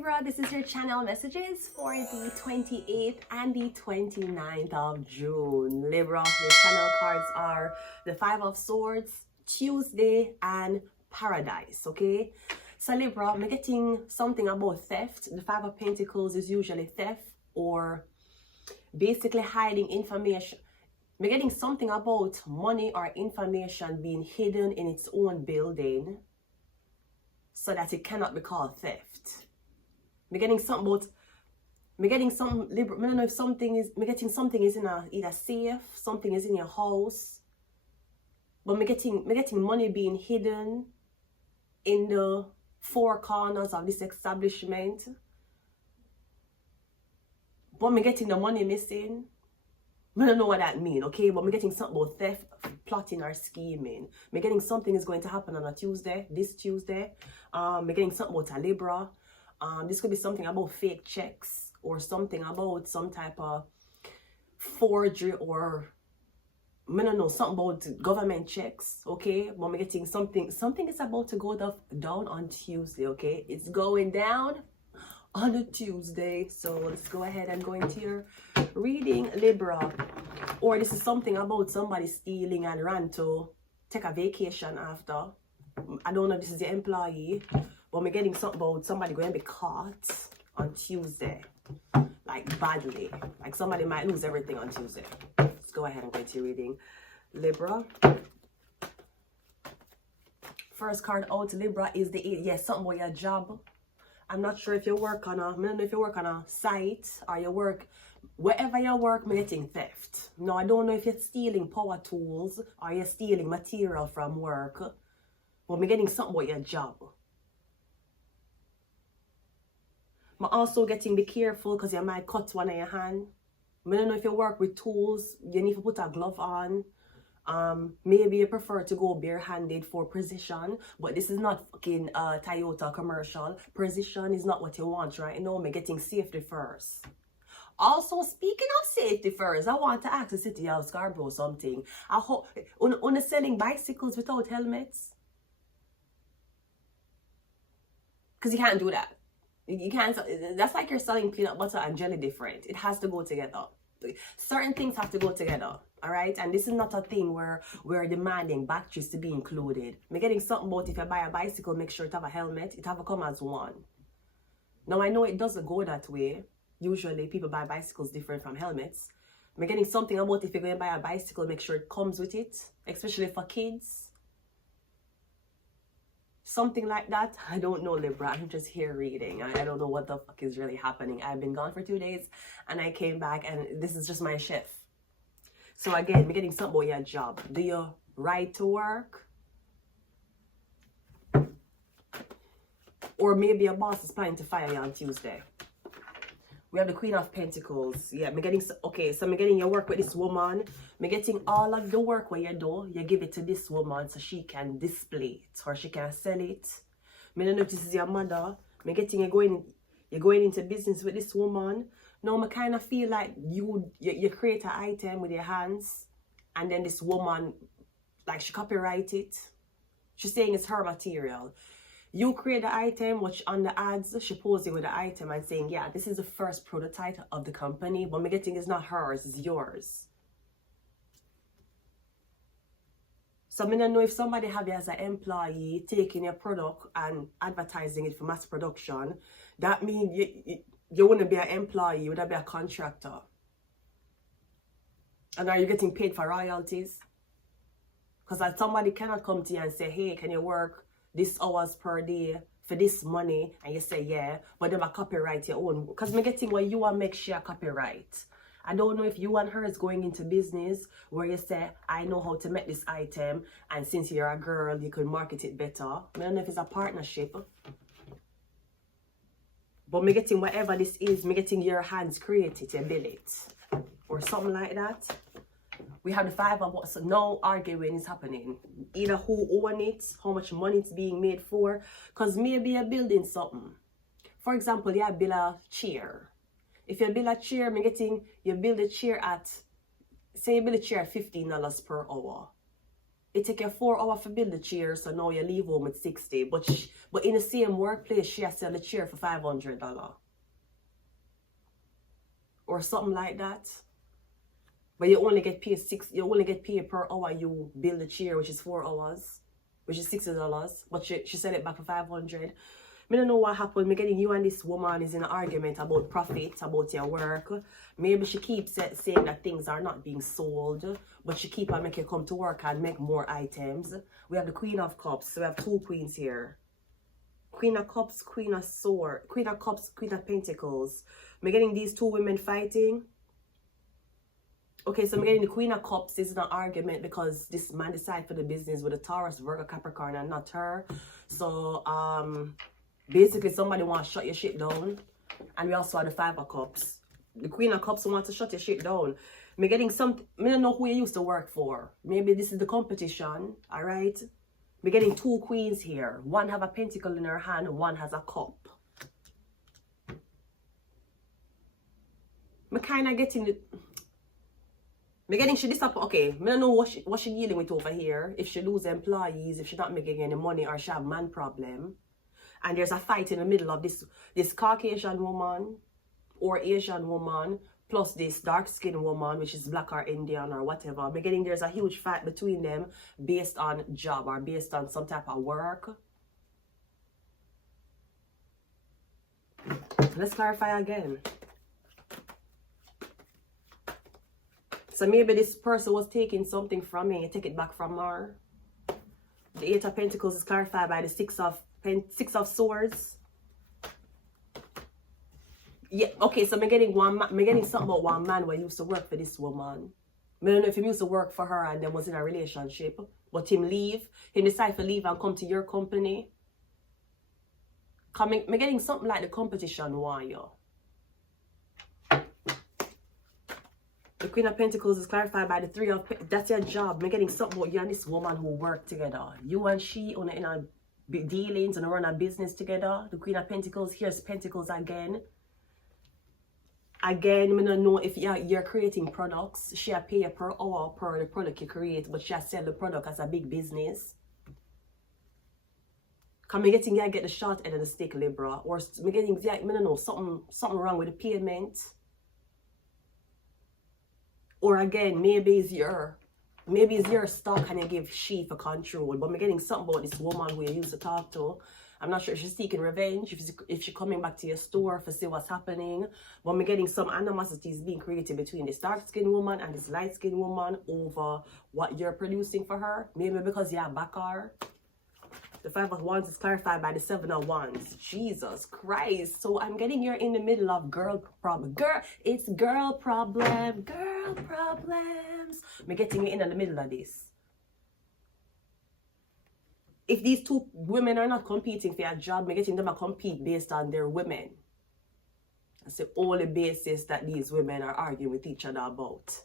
Libra, this is your channel messages for the 28th and the 29th of June. Libra, your channel cards are the Five of Swords, Tuesday, and Paradise, okay? So Libra, I'm getting something about theft. The Five of Pentacles is usually theft or basically hiding information. I'm getting something about money or information being hidden in its own building so that it cannot be called theft. I'm getting something about, I'm getting some, I don't know if something is, I'm getting something is in a either safe, something is in your house, but I'm getting money being hidden in the four corners of this establishment, but I'm getting the money missing. I don't know what that means, okay? But I'm getting something about theft, plotting, or scheming. I'm getting something is going to happen on a Tuesday, this Tuesday. I'm getting something about a Libra. This could be something about fake checks or something about some type of forgery or, I don't know, something about government checks, okay? But I'm getting something is about to go down on Tuesday, okay? It's going down on a Tuesday. So let's go ahead and go into your reading, Libra. Or this is something about somebody stealing and ran to take a vacation after. I don't know if this is the employee, but I'm getting something about somebody going to be caught on Tuesday, like badly. Like somebody might lose everything on Tuesday. Let's go ahead and go into your reading, Libra. First card out, Libra, is the 8. Yes, something about your job. I'm not sure if you work on I don't know if you work on a site or you work, wherever you work, I'm getting theft. No, I don't know if you're stealing power tools or you're stealing material from work, but I'm getting something about your job. I'm also getting be careful because you might cut one of your hand. I don't know if you work with tools, you need to put a glove on. Maybe you prefer to go barehanded for precision, but this is not fucking Toyota commercial. Precision is not what you want right now. I'm getting safety first. Also, speaking of safety first, I want to ask the city of Scarborough something. I hope on selling bicycles without helmets, because you can't do that. You can't. That's like you're selling peanut butter and jelly different. It has to go together. Certain things have to go together, all right? And this is not a thing where we're demanding batteries to be included. I'm getting something about if you buy a bicycle, make sure it have a helmet. It have to come as one. Now, I know it doesn't go that way. Usually, people buy bicycles different from helmets. I'm getting something about if you're going to buy a bicycle, make sure it comes with it, especially for kids. Something like that. I don't know, Libra. I'm just here reading. I don't know what the fuck is really happening. I've been gone for 2 days and I came back and this is just my shift. So again, we're getting something about your job. Do you ride to work? Or maybe your boss is planning to fire you on Tuesday. We have the Queen of Pentacles. Yeah, I'm getting, okay, so I'm getting your work with this woman. I'm getting all of the work where you do, you give it to this woman so she can display it or she can sell it. I don't know if this is your mother. I'm getting you're going into business with this woman. Now I kind of feel like you create an item with your hands and then this woman, like she copyright it. She's saying it's her material. You create the item, which on the ads, she poses with the item and saying, yeah, this is the first prototype of the company, but I'm getting it's not hers, it's yours. So I don't know if somebody have you as an employee taking your product and advertising it for mass production, that means you wouldn't be an employee, you would be a contractor. And are you getting paid for royalties? Because like somebody cannot come to you and say, hey, can you work this hours per day for this money, and you say yeah, but then I copyright your own, because I'm getting what you want make sure copyright. I don't know if you and her is going into business where you say, I know how to make this item, and since you're a girl, you could market it better. I don't know if it's a partnership, but me getting whatever this is, me getting your hands create it and build it, or something like that. We have the Five of Wands, so no arguing is happening. Either who own it, how much money it's being made for, because maybe you're building something. For example, you build a chair. If you build a chair, I'm getting, you build a chair at, say you build a chair at $15 per hour. it take you 4 hours to build the chair, so now you leave home at 60. But in the same workplace, she has sell the chair for $500. Or something like that. But you only get paid per hour you build the chair, which is 4 hours, which is $60. But she sell it back for 500. I don't know what happened. Me getting you and this woman is in an argument about profit, about your work. Maybe she keeps saying that things are not being sold, but she keep on making you come to work and make more items. We have the Queen of Cups. So we have 2 queens here. Queen of Cups, Queen of Swords, Queen of Cups, Queen of Pentacles. Me getting these 2 women fighting. Okay, so I'm getting the Queen of Cups is an argument because this man decided for the business with a Taurus, Virgo, Capricorn, and not her. So, basically, somebody wants to shut your shit down. And we also have the 5 of Cups. The Queen of Cups wants to shut your shit down. Me getting something, I don't know who you used to work for. Maybe this is the competition, all right? Me getting 2 queens here. One have a pentacle in her hand, one has a cup. Me kind of getting the... Me getting she disappointed. Okay, I don't know what she dealing with over here. If she lose employees, if she not making any money, or she have man problem. And there's a fight in the middle of this Caucasian woman or Asian woman plus this dark-skinned woman, which is black or Indian or whatever. I'm getting there's a huge fight between them based on job or based on some type of work. Let's clarify again. So maybe this person was taking something from me, take it back from her. The 8 of Pentacles is clarified by the 6 of Swords. Yeah, okay, so I'm getting something about one man who used to work for this woman. I don't know if he used to work for her and then was in a relationship, but him decide to leave and come to your company. I'm getting something like the competition warrior. The Queen of Pentacles is clarified by the 3 of Pentacles. That's your job. I'm getting something about you and this woman who work together. You and she in a dealings and run a business together. The Queen of Pentacles, here's Pentacles again. Again, I don't know if you're creating products. She pay you per hour per the product you create, but she sell the product as a big business. Come me getting get the short end of the stick, Libra. Or me getting I don't know, something wrong with the payment. Or again, maybe it's your stock and you give she for control. But I'm getting something about this woman who you used to talk to. I'm not sure if she's seeking revenge, if she's coming back to your store to see what's happening. But I'm getting some animosities being created between this dark-skinned woman and this light-skinned woman over what you're producing for her. Maybe because you're back her. The 5 of Wands is clarified by the 7 of Wands. Jesus Christ. So I'm getting you're in the middle of girl problem. It's girl problem. Girl problems. I'm getting you in the middle of this. If these 2 women are not competing for a job, I'm getting them to compete based on their women. That's the only basis that these women are arguing with each other about.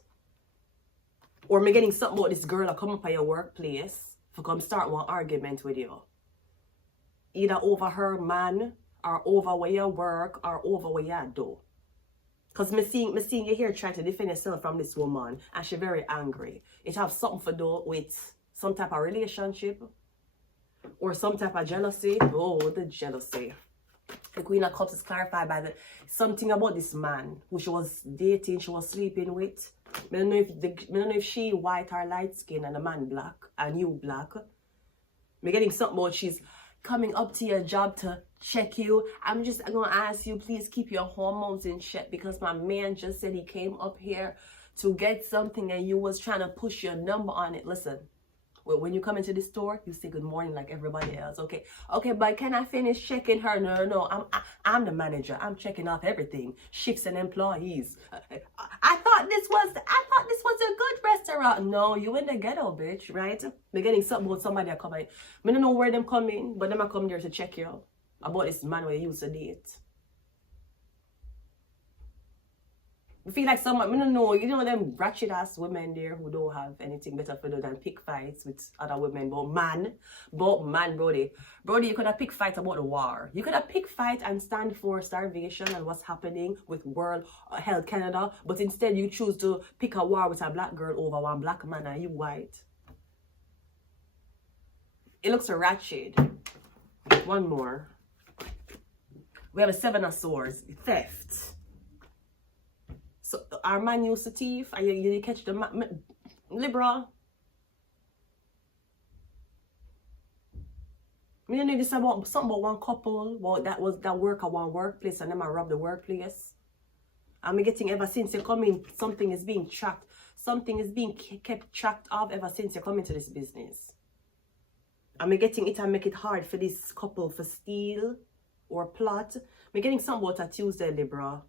Or I'm getting something about this girl that come up at your workplace to come start one argument with you. Either over her man, or over where you work, or over where you do. Because me seeing you here trying to defend yourself from this woman, and she's very angry. It have something to do with some type of relationship, or some type of jealousy. Oh, the jealousy. The Queen of Cups is clarified by something about this man who she was dating, she was sleeping with. I don't know if she white or light skin and the man black and you black. I'm getting something about she's coming up to your job to check you. I'm just gonna ask you, please keep your hormones in check because my man just said he came up here to get something and you was trying to push your number on it. Listen, when you come into the store, you say good morning like everybody else. Okay, but can I finish checking her? No. I'm the manager. I'm checking off everything, shifts and employees. I thought this was a good restaurant. No, you in the ghetto, bitch, right? They're getting something about somebody that coming. I don't know where them coming, but them are coming there to check you about this man where you used to date. I feel like someone, I don't know, you know them ratchet ass women there who don't have anything better for do than pick fights with other women. But man, Brody, you could have pick fight about the war. You could have pick fight and stand for starvation and what's happening with World Health Canada. But instead you choose to pick a war with a black girl over one black man and you white. It looks a ratchet. One more. We have a 7 of Swords. Theft. So our man used to thief. And you catch the Libra. I don't know if this is about something about one couple. Well, that work at one workplace and them I rob the workplace. I'm getting ever since you come in, something is being tracked. Something is being kept tracked of ever since you come into this business. I'm getting it and make it hard for this couple for steal or plot. I'm getting something about a Tuesday, Libra.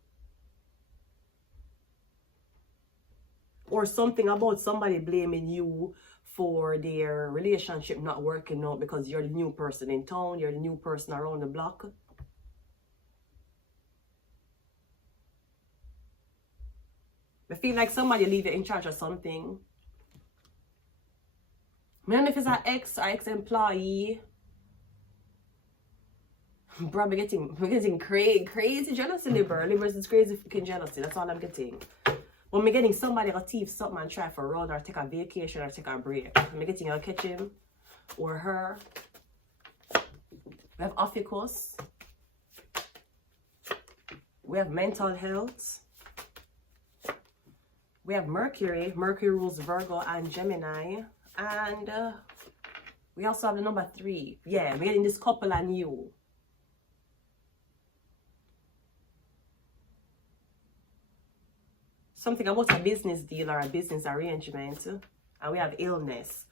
Or something about somebody blaming you for their relationship not working out because you're the new person in town, you're the new person around the block. I feel like somebody leave you in charge of something. I don't know if it's an ex or ex-employee. Bro, we're getting crazy jealousy, Libra. Libra is crazy freaking jealousy. That's all I'm getting. When we're getting somebody to thief something and try for a run or take a vacation or take a break. I'm getting a catch him or her. We have Ophiuchus. We have mental health. We have Mercury. Mercury rules Virgo and Gemini. And we also have the number 3. Yeah, we're getting this couple and you. Something about a business deal or a business arrangement. And we have illness.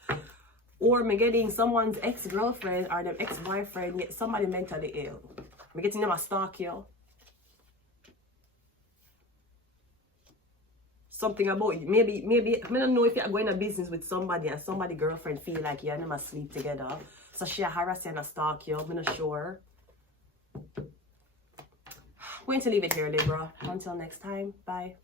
Or we're getting someone's ex-girlfriend or their ex-boyfriend, yet somebody mentally ill. We're getting them a stalk you. Something about you. Maybe, I don't know if you're going to business with somebody and somebody girlfriend feel like you and them sleep together. So she harass you and stalk you. I'm not sure. I'm going to leave it here, Libra. Until next time. Bye.